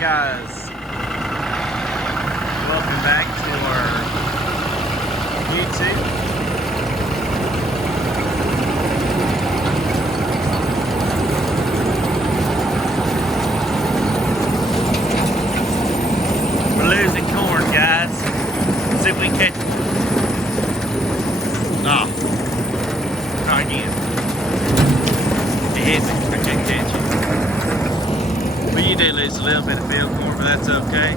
guys, welcome back to our YouTube. We're losing corn, guys. Let's see if we can catch it. Oh, try again. It hits it, I can't catch it. But you do lose a little bit of field corn, but that's okay.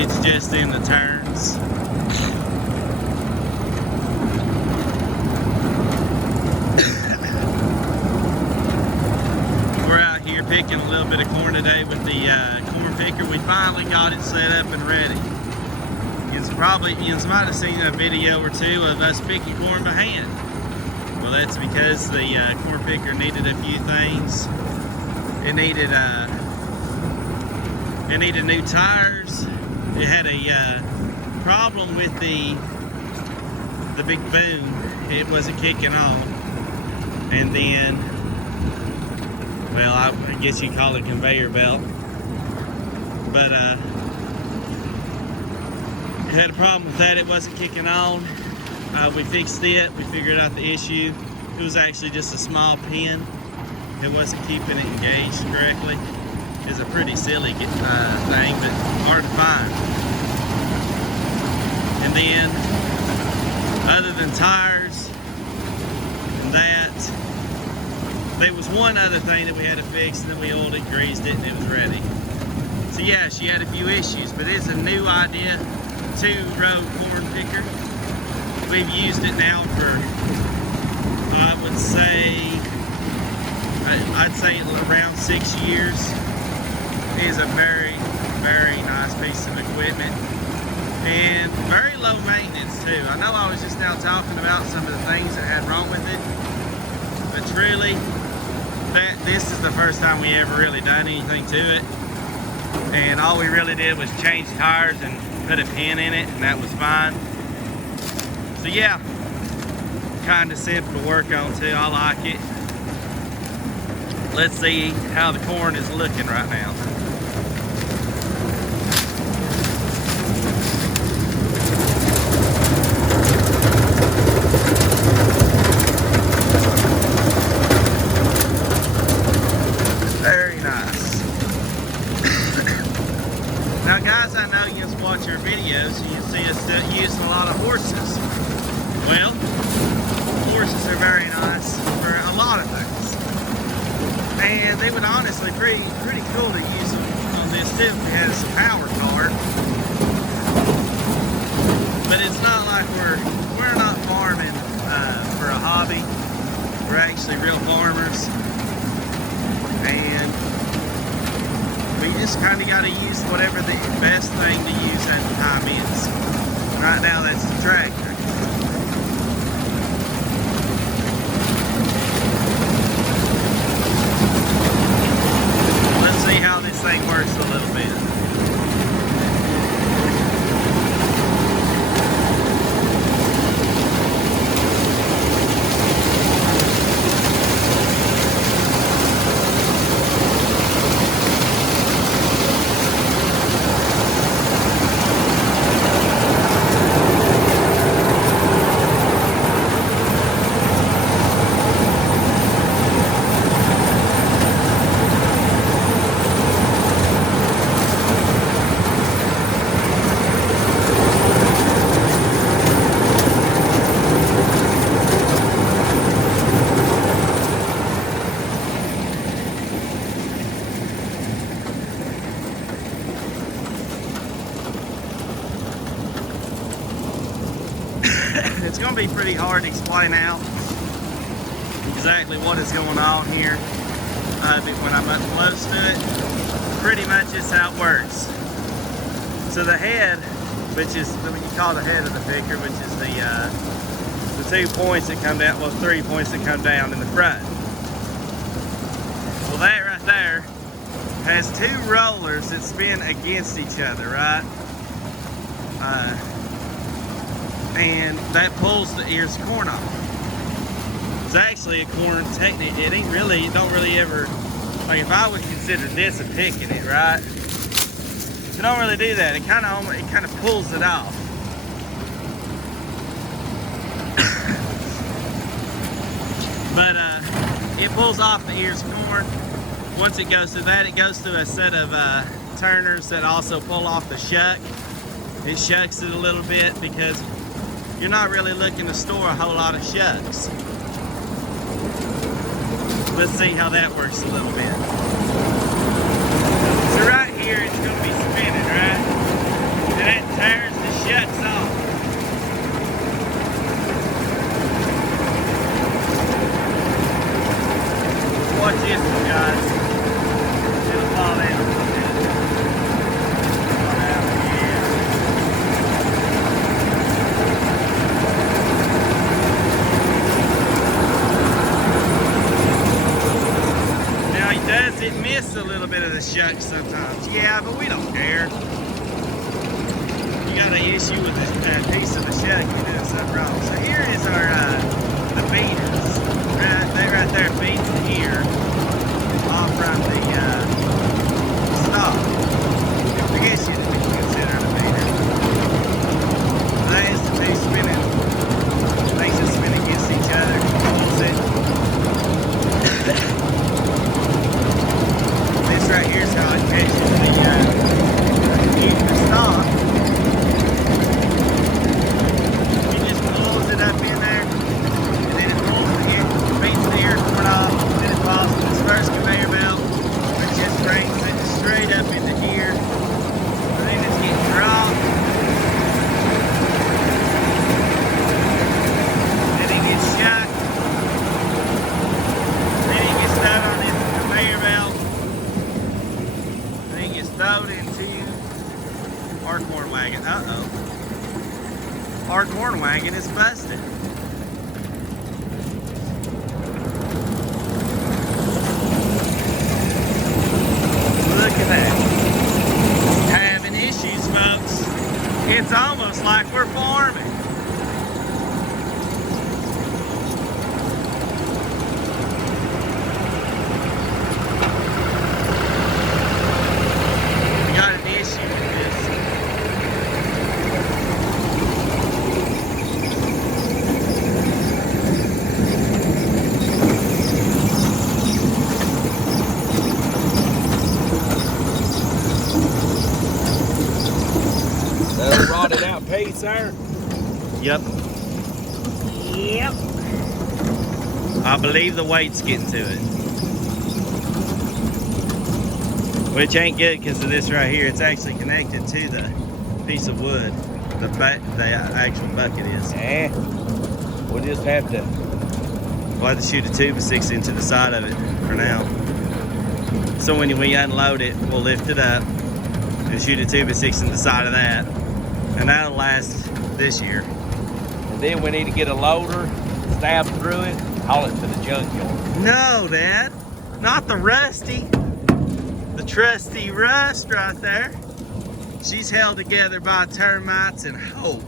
It's just in the turns. We're out here picking a little bit of corn today with the corn picker. We finally got it set up and ready. You might have seen a video or two of us picking corn by hand. Well, that's because the corn picker needed a few things. It needed new tires. It had a problem with the big boom. It wasn't kicking on. And then, well, I guess you call it a conveyor belt. But it had a problem with that. It wasn't kicking on. We fixed it. We figured out the issue. It was actually just a small pin. It wasn't keeping it engaged correctly. It's a pretty silly thing, but hard to find. And then, other than tires and that, there was one other thing that we had to fix, and then we oiled it, greased it, and it was ready. So yeah, she had a few issues, but it's a new idea, 2-row corn picker. We've used it now for, I'd say around 6 years. It is a very, very nice piece of equipment and very low maintenance too. I know I was just now talking about some of the things that had wrong with it, but truly, this is the first time we ever really done anything to it. And all we really did was change tires and put a pin in it, and that was fine. So yeah, kind of simple to work on too. I like it. Let's see how the corn is looking right now. Very nice. Now guys, I know you just watch our videos and you see us using a lot of horses. Well, horses are very nice for a lot of things. And they would honestly pretty cool to use them on this too. It has a power car. But it's not like we're not farming for a hobby. We're actually real farmers. And we just kind of got to use whatever the best thing to use at the time is. Right now that's the tractor. How this thing works a little bit. It's going to be pretty hard to explain out exactly what is going on here, but when I'm up close to it, pretty much is how it works. So the head, which is what you call the head of the picker, which is the 2 points that come down, well, 3 points that come down in the front. Well, that right there has 2 rollers that spin against each other, right? And that pulls the ears of corn off. It's actually a corn technique. It don't really ever Like if I would consider this a picking it, right? You don't really do that. It kind of pulls it off. But it pulls off the ears of corn. Once it goes through that, it goes through a set of turners that also pull off the shuck. It shucks it a little bit because you're not really looking to store a whole lot of shucks. Let's see how that works a little bit. So right here it's going to be spinning, right? And that tears the shucks off. Watch this one, guys. It'll fall down a little bit. Fall down, yeah. Now he does it miss a little bit of the shucks sometimes. Yeah, but we don't care. You got an issue with this piece of the shuck, you're doing something wrong. So here is our the beaters. They right there feeds the ear off from the stalk. I guess you'd consider it a beater. That is the two spinning. Things that spin against each other. This right here is how it catches the stalk. He just pulls it up in there, and then it pulls it, beats the ear corn off, then it falls to this first conveyor belt, which just brings it straight up into here. And then it's getting dropped. Then it gets shut. Then it gets thrown on this conveyor belt. Then it gets thrown into our corn wagon. Uh-oh. Our corn wagon is busted. Look at that. Having issues, folks. It's almost like we're farming. We got an issue with this. Rotted out piece there. Yep. Yep. I believe the weight's getting to it. Which ain't good because of this right here. It's actually connected to the piece of wood. The actual bucket is. Yeah. We'll just have to. We'll have to shoot a tube of 6 into the side of it for now. So when we unload it, we'll lift it up and shoot a tube of 6 in the side of that. And that'll last this year. And then we need to get a loader, stab through it, haul it to the junkyard. No, Dad. Not the Rusty. The trusty Rust right there. She's held together by termites and hope.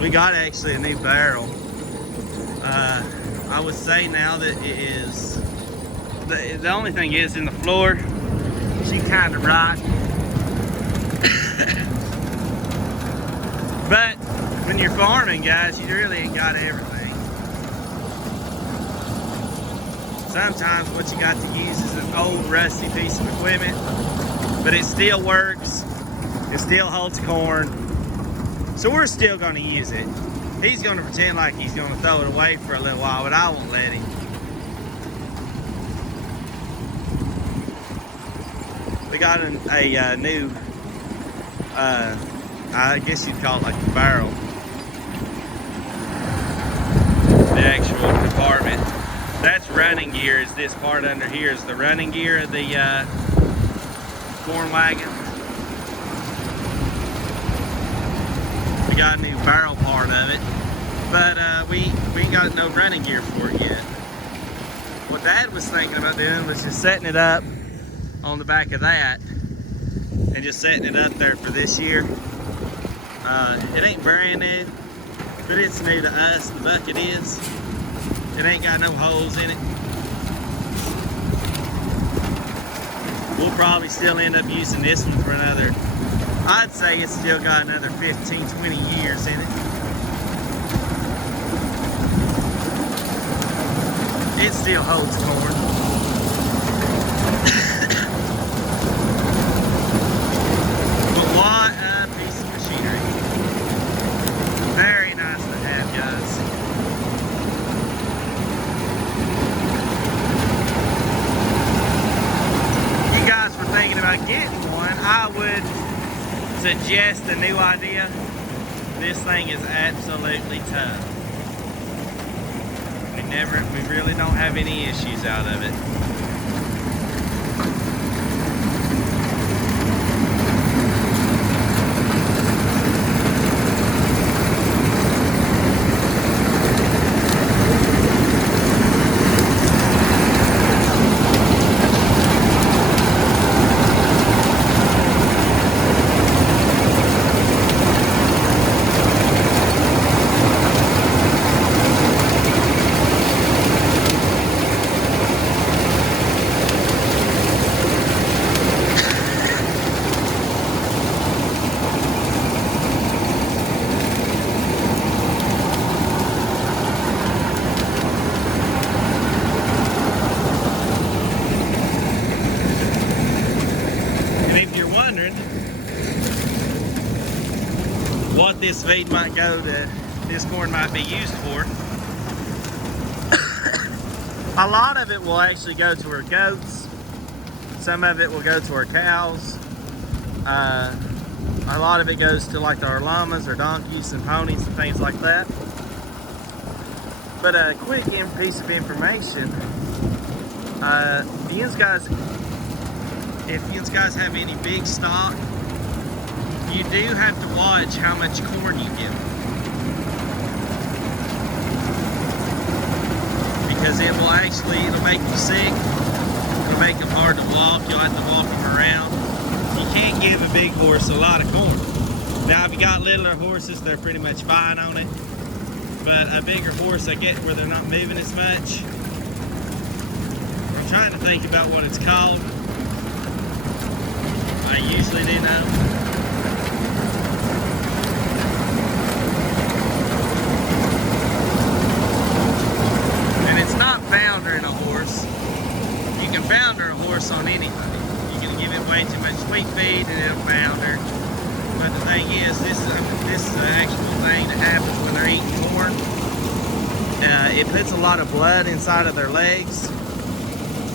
We got actually a new barrel. I would say now that it is, the only thing is in the floor, she kind of rot. But when you're farming, guys, you really ain't got everything. Sometimes what you got to use is an old rusty piece of equipment, but it still works. It still holds corn. So we're still going to use it. He's going to pretend like he's going to throw it away for a little while, but I won't let him. We got a new, I guess you'd call it like the barrel. The actual compartment. That's running gear. Is this part under here is the running gear of the corn wagon. We got a new barrel part of it, but we ain't got no running gear for it yet. What Dad was thinking about doing was just setting it up on the back of that and just setting it up there for this year. It ain't brand new, but it's new to us. The bucket is. It ain't got no holes in it. We'll probably still end up using this one for another, I'd say it's still got another 15, 20 years in it. It still holds corn. But what a piece of machinery. Very nice to have, guys. If you guys were thinking about getting one, I would suggest a new idea. This thing is absolutely tough. We really don't have any issues out of it. What this feed might go to, this corn might be used for. A lot of it will actually go to our goats. Some of it will go to our cows. A lot of it goes to like our llamas or donkeys and ponies and things like that. But a quick piece of information, if you guys have any big stock, you do have to watch how much corn you give them. Because it'll make them sick. It'll make them hard to walk. You'll have to walk them around. You can't give a big horse a lot of corn. Now, if you got littler horses, they're pretty much fine on it. But a bigger horse, I get where they're not moving as much. I'm trying to think about what it's called. I usually do know. Foundering a horse. You can founder a horse on anything. You can give it way too much sweet feed and it'll founder. But the thing is, this is the actual thing that happens when they're eating corn. It puts a lot of blood inside of their legs,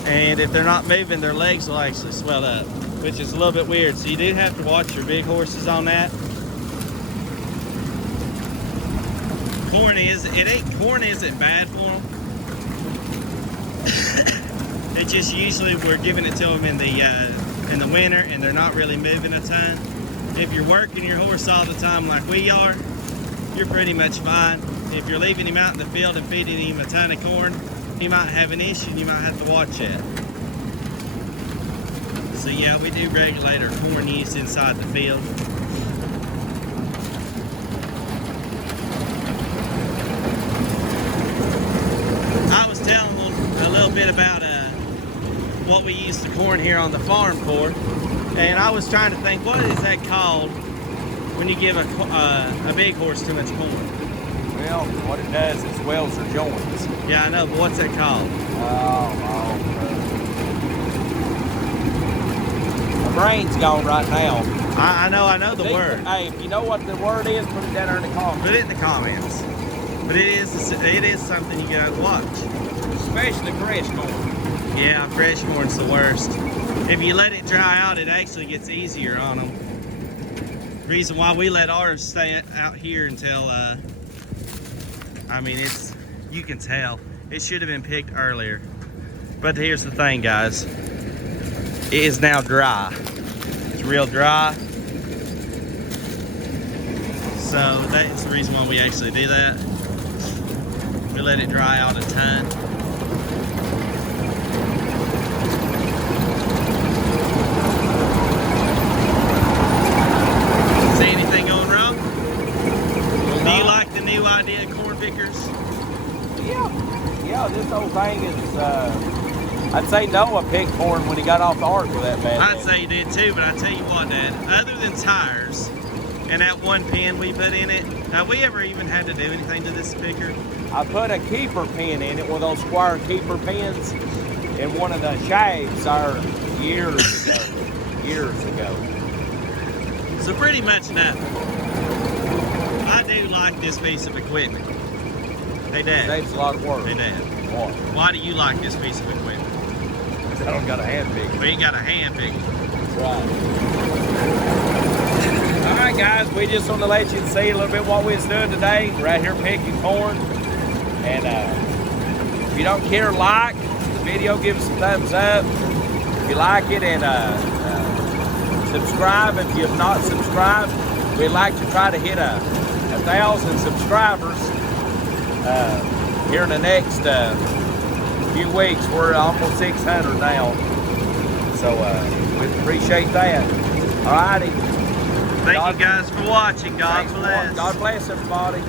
and if they're not moving, their legs will actually swell up, which is a little bit weird. So you do have to watch your big horses on that. Corn isn't bad for them. It just usually we're giving it to them in the winter, and they're not really moving a ton. If you're working your horse all the time like we are, you're pretty much fine. If you're leaving him out in the field and feeding him a ton of corn, he might have an issue and you might have to watch it. So yeah, we do regulate our corn use inside the field. I was telling a little bit about what we use the corn here on the farm for, and I was trying to think, what is that called when you give a big horse too much corn? Well, what it does is swells their joints. Yeah, I know, but what's that called? My brain's gone right now. I know the word. Hey, if you know what the word is, put it down there in the comments. Put it in the comments. But it is something you gotta watch. Especially fresh corn. Yeah, fresh corn's the worst. If you let it dry out, it actually gets easier on them. The reason why we let ours stay out here until, you can tell. It should have been picked earlier. But here's the thing, guys. It is now dry. It's real dry. So that's the reason why we actually do that. We let it dry out a ton. See anything going wrong? Do you like the new idea of corn pickers? Yeah, I'd say Noah picked corn when he got off the ark with that bad. I'd say you did too, but I tell you what, Dad, other than tires and that one pin we put in it, have we ever even had to do anything to this picker? I put a keeper pin in it, one of those square keeper pins, in one of the shafts years ago. So pretty much nothing. I do like this piece of equipment. Hey, Dad. It saves a lot of work. Hey, Dad. What? Why do you like this piece of equipment? I don't got a hand pick. We ain't got a hand picker. That's right. All right, guys, we just want to let you see a little bit what we're doing today. We're out here picking corn. And if you don't care, like the video, give us a thumbs up. If you like it, and subscribe if you have not subscribed. We'd like to try to hit 1,000 subscribers here in the next few weeks. We're almost 600 now, so we appreciate that. All righty. Thank you guys for watching. God bless. God bless everybody.